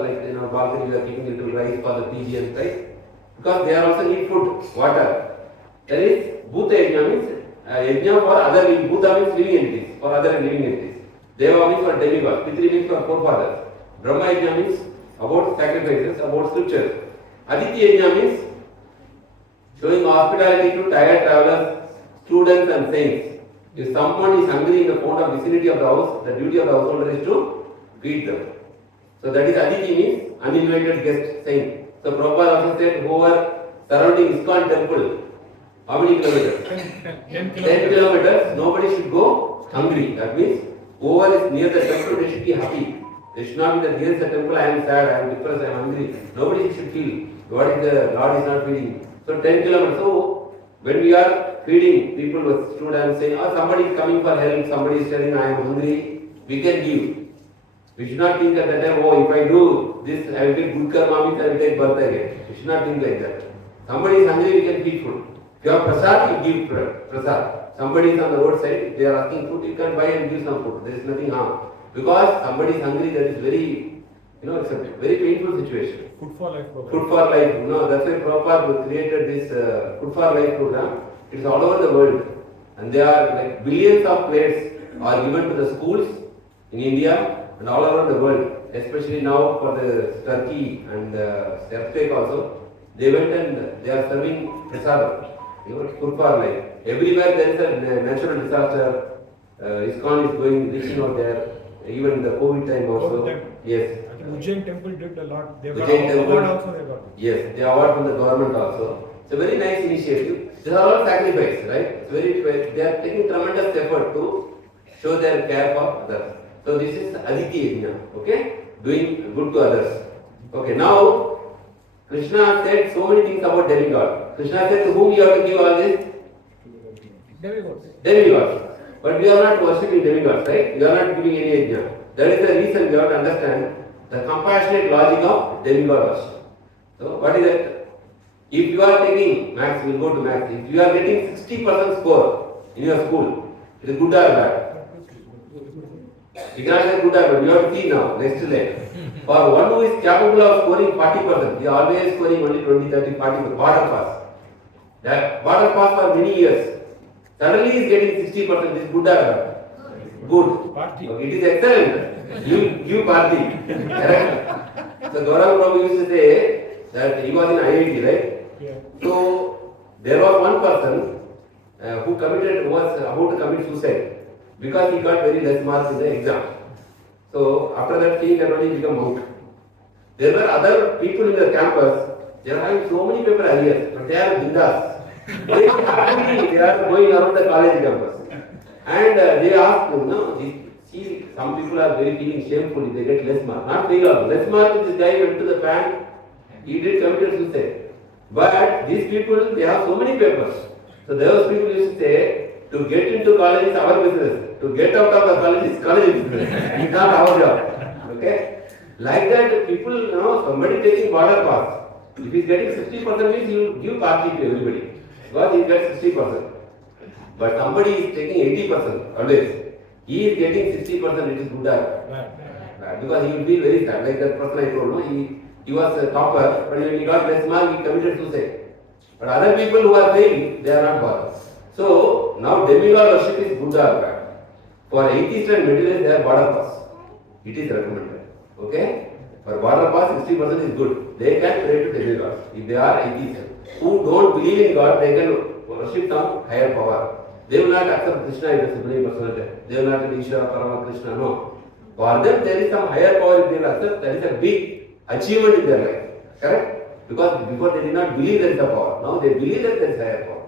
balcony, we are keeping little rice for the pigeons, right? Because they also need food, water. That is Bhuta Yajna means Yajna for other living. Bhuta means living entities, for other living entities. Deva means for demigods. Pitri means for forefathers. Brahma Yajna means about sacrifices, about scriptures. Aditya Yajna means showing hospitality to tired travelers, students and saints. If someone is hungry in the vicinity of the house, the duty of the householder is to feed them. So that is Aditi means uninvited guest saint. So Prabhupada also said whoever surrounding ISKCON temple, how many kilometers? 10 kilometers, nobody should go hungry. That means whoever is near the temple, they should be happy. They should not be that near the temple, I am sad, I am depressed, I am hungry. Nobody should feel what is the Lord is not feeding. So 10 kilometers. So when we are feeding people with students saying, somebody is coming for help, somebody is telling I am hungry, we can give. We should not think at that time, if I do this, I will get good karma, means I will take birth again. We should not think like that. Somebody is hungry, we can feed food. If you have prasad, you give prasad. Somebody is on the roadside, they are asking food, you can buy and give some food. There is nothing harm. Because somebody is hungry, that is very, it's a very painful situation. Food for life program. Food for life. That's why Prabhupada created this Food for Life program. It is all over the world. And there are like billions of plates are given to the schools in India and all over the world. Especially now for the Turkey and earthquake also. They went and they are serving prasadam. Food for life. Everywhere there is a natural disaster. ISKCON is reaching out there. Even in the COVID time also. Yes. Ujjain temple did a lot. They got Ujjain temple award also. They got. Yes, they award from the government also. It's a very nice initiative. These are all sacrifice, right? They are taking tremendous effort to show their care for others. So this is Aditi Yajna, okay? Doing good to others. Okay, now Krishna said so many things about demigod. Krishna said to whom you have to give all this? Demigods. Demigods. But we are not worshipping demigods, right? We are not giving any yajna. That is the reason we have to understand the compassionate logic of demigod worship. So what is that? If you are taking maths, we will go to maths. If you are getting 60% score in your school, it is good or bad? You cannot say good or bad. You have to see now, next line. For one who is capable of scoring 40%, he is always scoring only 20, 30, 40%. Border pass. That border pass for many years. Suddenly he is getting 60%. It is good or bad? Good. Party. Okay, it is excellent. You party. Correct? So Gaurav Prabhu used to say that he was in IIT, right? Yeah. So there was one person who was about to commit suicide because he got very less marks in the exam. So after that he can only become monk. There were other people in the campus, they are having so many paper arrears, but they are bindas. They are going around the college campus. And they asked see, some people are very feeling shameful if they get less marks. Not fail, less marks, this guy went to the fan, he did commit suicide. But these people, they have so many papers. So those people used to say, to get into college is our business. To get out of the college is college business. It's not our job. Okay? Like that, people, somebody taking border pass. If he's getting 60% means he will give party to everybody. Because he gets 60%. But somebody is taking 80% always. He is getting 60%, it is good or bad. Because he will feel very sad. Like that person I told, no? He was a topper, but when he got less mark, he committed suicide. But other people who are failing, they are not bothered. So now demigod worship is good or bad. For atheists and materialists, they are border pass. It is recommended. Okay? For border pass, 60% is good. They can pray to demigods. If they are atheists who don't believe in God, they can worship some higher power. They will not accept Krishna as a supreme personality. They will not tell Ishvara, Parama, Krishna. No. For them, there is some higher power they will accept. That is a big achievement in their life. Correct? Because before they did not believe there is a power. Now they believe that there is higher power.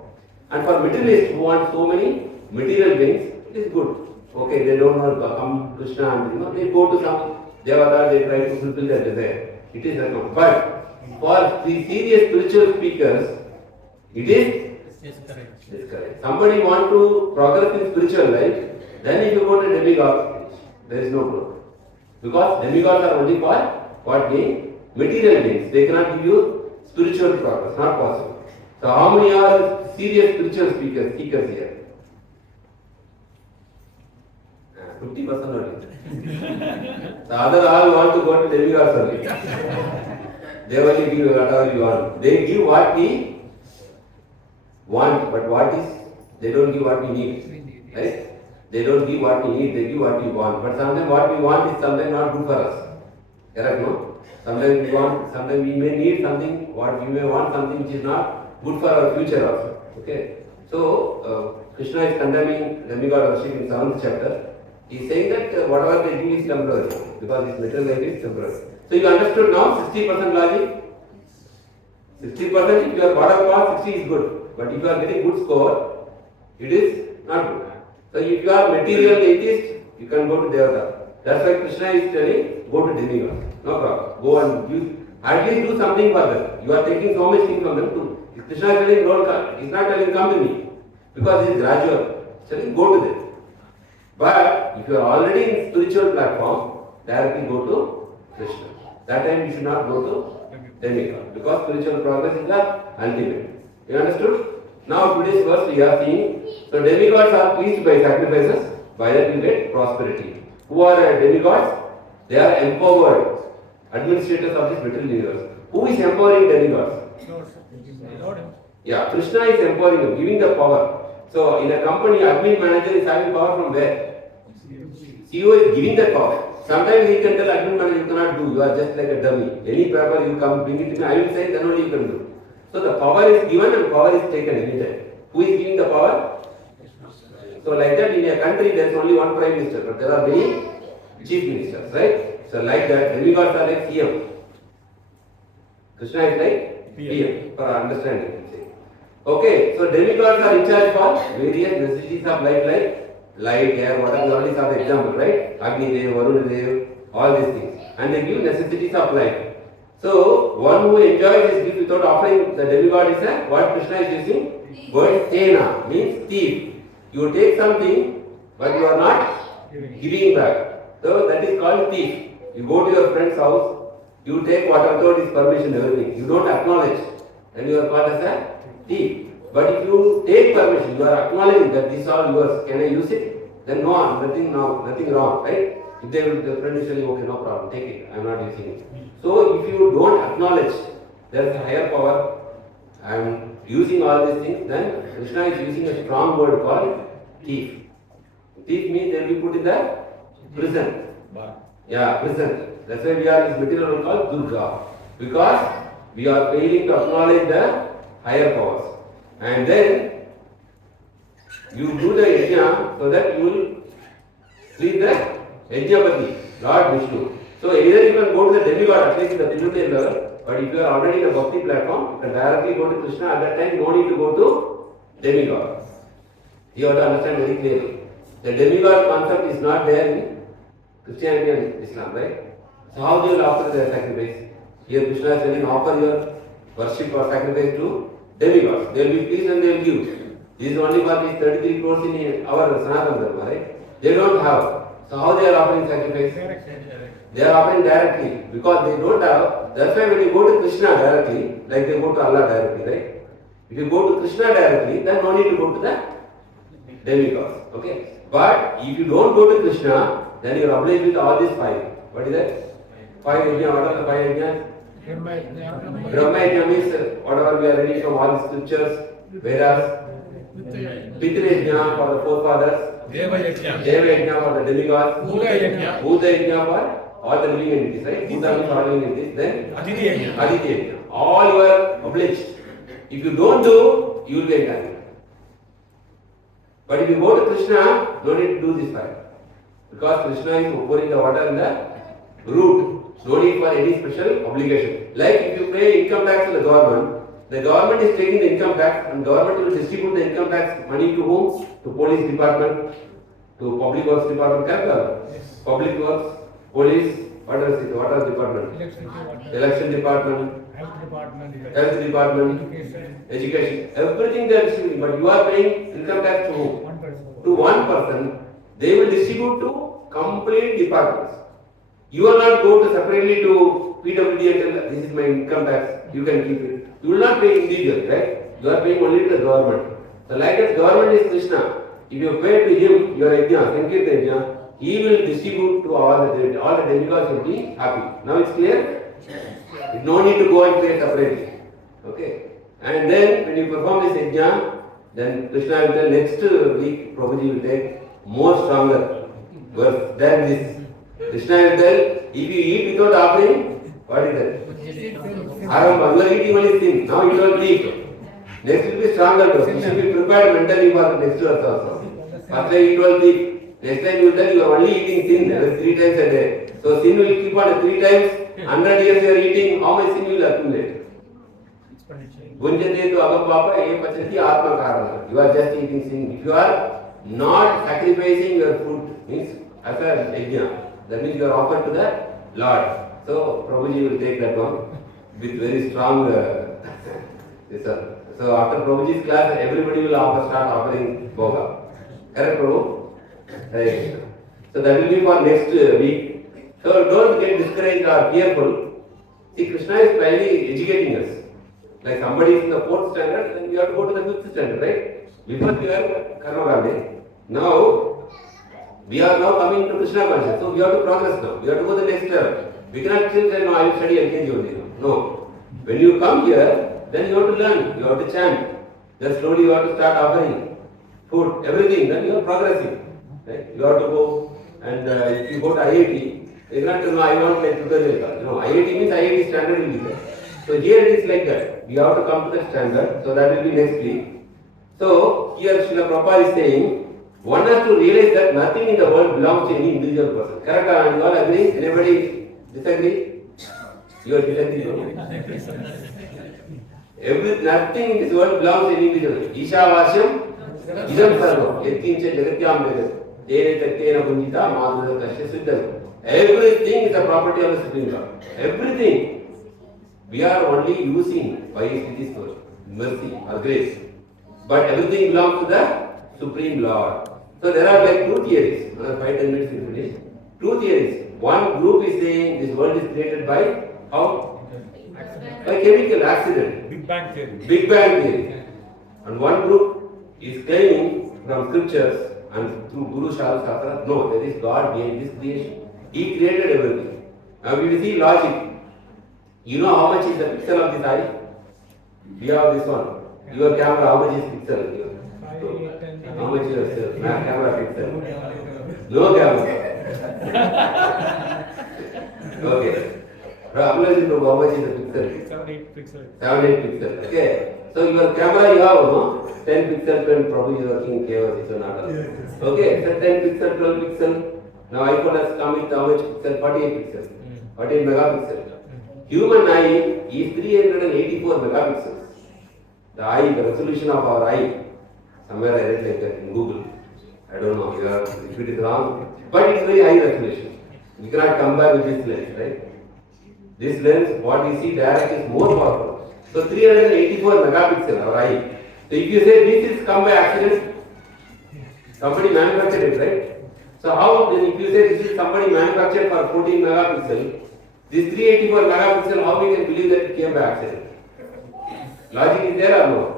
And for materialists who want so many material things, it is good. Okay, they don't want to come Krishna and they go to some Devata, they try to fulfill their desire. It is recommended. But for the serious spiritual speakers, it is discouraged. Somebody want to progress in spiritual life, then if you go to demigod, there is no growth. Because demigods are only for what gain? Material gains. They cannot give you spiritual progress. Not possible. So how many are serious spiritual speakers here? 50% only. The other all want to go to demigods only. They only give whatever you want. They give what we want, but what is, they don't give what we need. Right? They don't give what we need, they give what we want. But sometimes what we want is sometimes not good for us. Correct, no? Sometimes we may need something, we may want something which is not good for our future also. Okay? So, Krishna is condemning demigod worship in 7th chapter. He is saying that whatever they do is temporary, because his material life is temporary. So you understood now 60% logic? 60% if you are bottom pass, 60 is good. But if you are getting good score, it is not good. So if you are material atheist, you can go to Devata. That's why Krishna is telling, go to demigod. No problem. Go and use, at least do something for them. You are taking so much things from them too. If Krishna is telling, don't come, he is not telling, come to me. Because it is gradual. He is telling, go to them. But if you are already in spiritual platform, directly go to Krishna. That time you should not go to demigod. Because spiritual progress is the ultimate. You understood? Now today's verse we are seeing, so demigods are pleased by sacrifices, by that you get prosperity. Who are demigods? They are empowered administrators of this material universe. Who is empowering demigods? Lord. Yeah, Krishna is empowering them, giving the power. So in a company, admin manager is having power from where? CEO is giving the power. Sometimes he can tell admin manager, you cannot do, you are just like a dummy. Any paper you come, bring it to me, I will say, then only you can do. So the power is given and power is taken anytime. Who is giving the power? So like that in a country there is only one prime minister, but there are many chief ministers, right? So like that, demigods are like CM. Krishna is like PM, for our understanding. Okay, so demigods are in charge for various necessities of life like light, air, water. We already saw the example, right? Agni Dev, Varuna Dev, all these things. And they give necessities of life. So, one who enjoys this gift without offering the demigod is a, what Krishna is using? Word Tena, means thief. You take something, but you are not giving back. So, that is called thief. You go to your friend's house, you take water without his permission, everything. You don't acknowledge, and you are called as a thief. But if you take permission, you are acknowledging that this is all yours, can I use it? Then nothing wrong, right? If they will, the friend is telling, okay, no problem, take it, I am not using it. So if you don't acknowledge there is a higher power, I am using all these things, then Krishna is using a strong word called thief. Thief means they will be put in the prison. Yeah, prison. That's why we are this material called Durga. Because we are failing to acknowledge the higher powers. And then you do the yajna so that you will please the Yajnapati, Lord Vishnu. So either you can go to the demigod, at least in the Tiruti level, but if you are already in a bhakti platform, you can directly go to Krishna. At that time, you don't need to go to demigod. You have to understand very clearly. The demigod concept is not there in Christianity and Islam, right? So how do you offer the sacrifice? Here Krishna is telling, offer your worship or sacrifice to demigods. They will be pleased and they will give. This is only for these 33 crores in our Sanatana Dharma, right? They don't have. So how they are offering sacrifice? They are offering directly because they don't have. That's why when you go to Krishna directly, like they go to Allah directly, right? If you go to Krishna directly, then no need to go to the demigods. Okay? But if you don't go to Krishna, then you are obliged with all these five. What is that? Five yajna. What are the five yajnas? Brahma yajna means whatever we are reading from all the scriptures, Vedas. Pitra yajna for the forefathers. Deva yajna for the demigods. Bhuta yajna for all the living entities, right? Bhuta means all living entities. Then Aditi yajna. All you are obliged. If you don't do, you will be entangled. But if you go to Krishna, no need to do this five. Because Krishna is pouring the water in the root. No need for any special obligation. Like if you pay income tax to the government is taking the income tax and government will distribute the income tax money to whom? To police department, to public works department, correct? Yes. Public works, police, what else is it? What are department? Election department, health department, education, everything they are distributing. But you are paying income tax to whom? To one person. They will distribute to complete departments. You will not go to separately to PWD and tell this is my income tax, you can keep it. You will not pay individually, right? You are paying only to the government. So like that government is Krishna. If you pay to him your yajna, Sankirta yajna, he will distribute to all the demigods will be happy. Now it's clear? No need to go and pay separately. Okay? And then when you perform this yajna, then Krishna will tell next week Prabhuji will take more stronger verse than this. Krishna will tell, if you eat without offering, what is that? You are eating only sin. Now you don't eat. Next will be stronger dose. You should be prepared mentally for the next verse also. First time you don't eat. Next time you will tell you are only eating sin 3 times a day. So sin will keep on 3 times. 100 years you are eating, how much sin will accumulate? Bunjate to agam papa ye pachati atma karana. You are just eating sin. If you are not sacrificing your food, means as a yajna, that means you are offered to the Lord. So Prabhuji will take that one with very strong so after Prabhuji's class, everybody will start offering bhoga. Correct, Prabhu? Right. So that will be for next week. So don't get discouraged or fearful. See, Krishna is finally educating us. Like somebody is in the 4th standard, then we have to go to the 5th standard, right? Before we are Karma Gandhi. Now, we are now coming to Krishna consciousness. So we have to progress now. We have to go to the next level. We cannot still say, no, I will study LKG only. No. When you come here, then you have to learn. You have to chant. Then slowly you have to start offering food, everything. Then you are progressing. Right? You have to go. And if you go to IIT, you cannot say, no, I want like tutorial class. No, IIT means IIT standard will be there. So here it is like that. We have to come to the standard. So that will be next week. So here Srila Prabhupada is saying, one has to realize that nothing in the world belongs to any individual person. Correct? And you all agree? Anybody disagree? You are disagreeing. Nothing in this world belongs to any individual. Isha Vashyam, Idam Sarvam, Yatkincha Jagatyam Vedas, Tere Taktena Punjita, Madhura Kashya Siddham. Everything is the property of the Supreme Lord. Everything. We are only using by His mercy or grace. But everything belongs to the Supreme Lord. So there are like 2 theories. 5-10 minutes in finish. 2 theories. One group is saying this world is created by how? By chemical accident. Big Bang theory. Big Bang theory. And one group is claiming from scriptures and through Guru Shastra, no, there is God behind this creation. He created everything. Now we will see logic. You know how much is the pixel of this eye? We have this one. Your camera, how much is pixel? How much is your camera pixel? No camera. Okay. How much is the pixel? 7-8 pixels. 7-8 pixels. Okay. So your camera you have, no? 10 pixels when probably you are working chaos, it's not. Okay. So 10 pixel, 12 pixel. Now iPhone has come with how much pixel? 48 pixels. 48 megapixel. Human eye is 384 megapixels. The eye, the resolution of our eye. Somewhere I read like that in Google. I don't know if it is wrong. But it's very high resolution. You cannot compare with this lens, right? This lens, what we see direct is more powerful. So 384 megapixel, our eye. So if you say this is come by accident, somebody manufactured it, right? So how then if you say this is somebody manufactured for 14 megapixel, this 384 megapixel, how we can believe that it came by accident? Logic is there or no?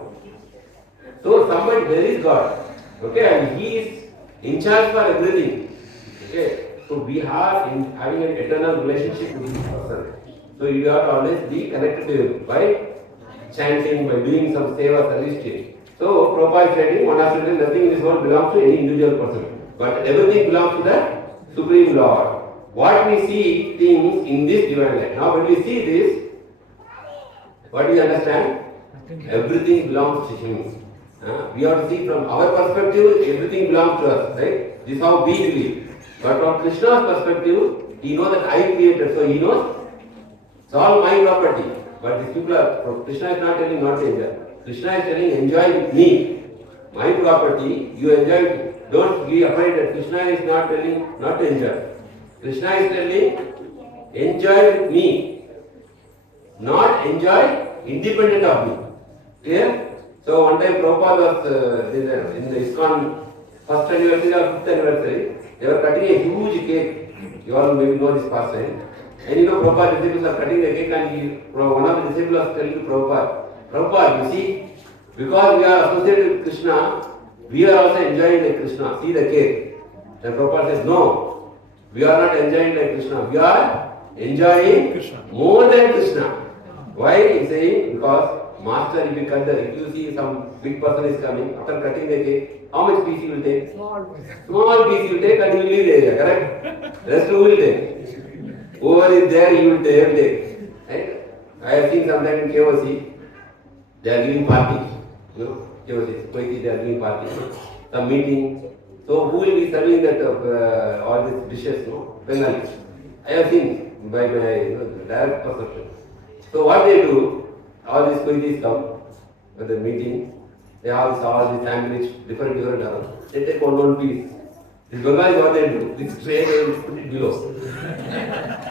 So somebody, there is God. Okay, and He is in charge for everything. Okay, so we are having an eternal relationship with this person. So you have to always be connected to Him by chanting, by doing some seva service to Him. So Prabhupada is saying, one has to say nothing in this world belongs to any individual person, but everything belongs to the Supreme Lord. What we see things in this divine life. Now when we see this, what do you understand? Everything belongs to Him. We have to see from our perspective, everything belongs to us, right? This is how we believe. But from Krishna's perspective, He knows that I created, so He knows it's all my property. But these people are, Krishna is not telling not to enjoy. Krishna is telling enjoy with me. My property, you enjoy with me. Don't be afraid that Krishna is not telling not to enjoy. Krishna is telling enjoy with me. Not enjoy independent of me. Clear? So one time Prabhupada was in the ISKCON first anniversary or fifth anniversary, they were cutting a huge cake. You all maybe know this pastime. And Prabhupada disciples are cutting the cake and one of the disciples was telling to Prabhupada, you see, because we are associated with Krishna, we are also enjoying like Krishna. See the cake. Then Prabhupada says, no, we are not enjoying like Krishna. We are enjoying Krishna. More than Krishna. Why? He is saying, because Master, if you see some big person is coming, after cutting the cake, how much piece he will take? Small piece he will take and he will leave the area, correct? Rest who will take? Whoever is there, he will take. Right? I have seen sometime in KOC, they are giving party. KOC, they are giving party. Some meeting. So who will be serving that all these dishes? Bengali. I have seen by my direct perception. So what they do, all these queries come at the meeting, they have all these sandwich, different around. They take one piece. This Bengali is what they do. This tray they will put it below.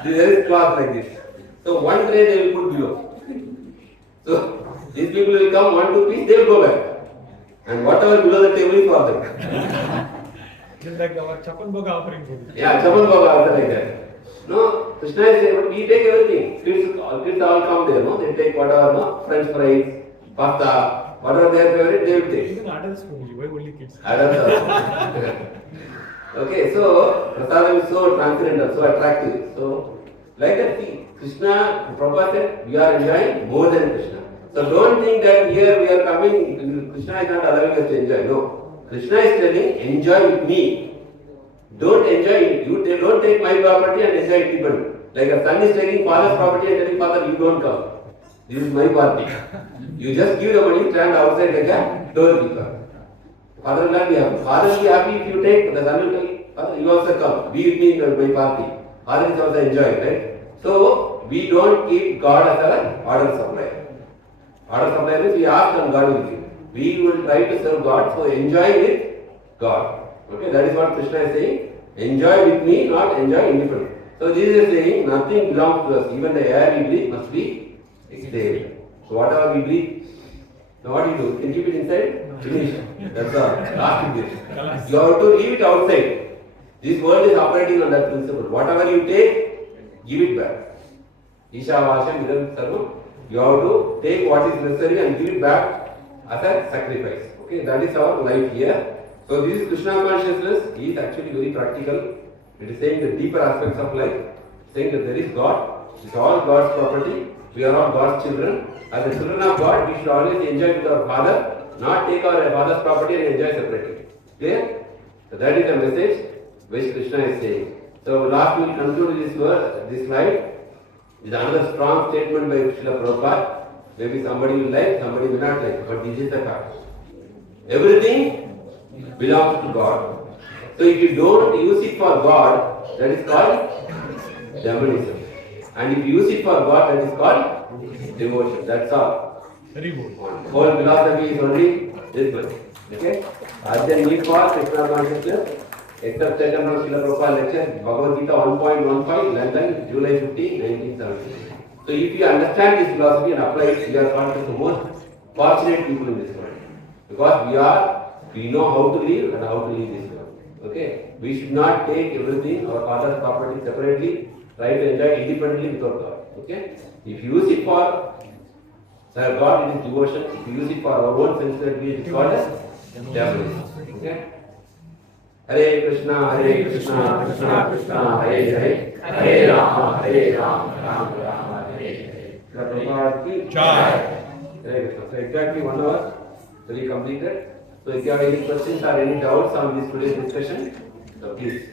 There is cloth like this. So one tray they will put below. So these people will come, 1-2 piece, they will go back. And whatever below the table is for them. Just like our Chapan Bhoga offering. Yeah, Chapan Bhoga also like that. No, Krishna is saying, we take everything. Kids all come there, no? They take whatever, French fries, pasta, whatever their favorite, they will take. Even adults only, why only kids? Adults also. Okay, so prasadam is so transcendental, so attractive. So, like that, see, Krishna, Prabhupada said, we are enjoying more than Krishna. So don't think that here we are coming, Krishna is not allowing us to enjoy. No, Krishna is telling, enjoy with me. Don't enjoy it. You don't take my property and enjoy it people. Like a son is taking father's property and telling father, you don't come. This is my party. You just give the money, stand outside like a doorkeeper. Father will not be happy. Father will be happy if you take, the son will tell, father, you also come. Be with me in my party. Father is also enjoying, right? So, we don't keep God as an order supplier. Order supplier means we ask and God will give. We will try to serve God, so enjoy with God. Okay, that is what Krishna is saying. Enjoy with me, not enjoy independently. So this is saying nothing belongs to us. Even the air we breathe must be exhaled. So whatever we breathe, so what do you do? Can you keep it inside? Finish. That's all. Last bit. You have to leave it outside. This world is operating on that principle. Whatever you take, give it back. Isha Vasha Midam Sarvam. You have to take what is necessary and give it back as a sacrifice. Okay, that is our life here. So this is Krishna consciousness. He is actually very practical. It is saying the deeper aspects of life. Saying that there is God. It is all God's property. We are all God's children. As the children of God, we should always enjoy with our Father, not take our father's property and enjoy separately. Clear? So that is the message which Krishna is saying. So last we will conclude this slide with another strong statement by Srila Prabhupada. Maybe somebody will like, somebody will not like, but this is the fact. Everything belongs to God. So if you don't use it for God, that is called demonism. And if you use it for God, that is called devotion. That's all. Very good. Whole philosophy is only this one. Okay? As the need for Krishna consciousness, except taken from Srila Prabhupada lecture, Bhagavad-gita 1.15, London, July 15, 1970. So if you understand this philosophy and apply it, we are called the most fortunate people in this world. Because we know how to live and how to live this world. Okay? We should not take everything, our father's property separately, try to enjoy independently without God. Okay? If you use it for serve God, it is devotion. If you use it for our own sensibility, it is called as devilists. Okay? Hare Krishna, Krishna Krishna, Hare Hare, Hare Rama, Rama Rama, Hare Hare. Prabhupada ki Jai. Hare Krishna. So exactly 1 hour, so we completed. So if you have any questions or any doubts on this today's discussion, so please.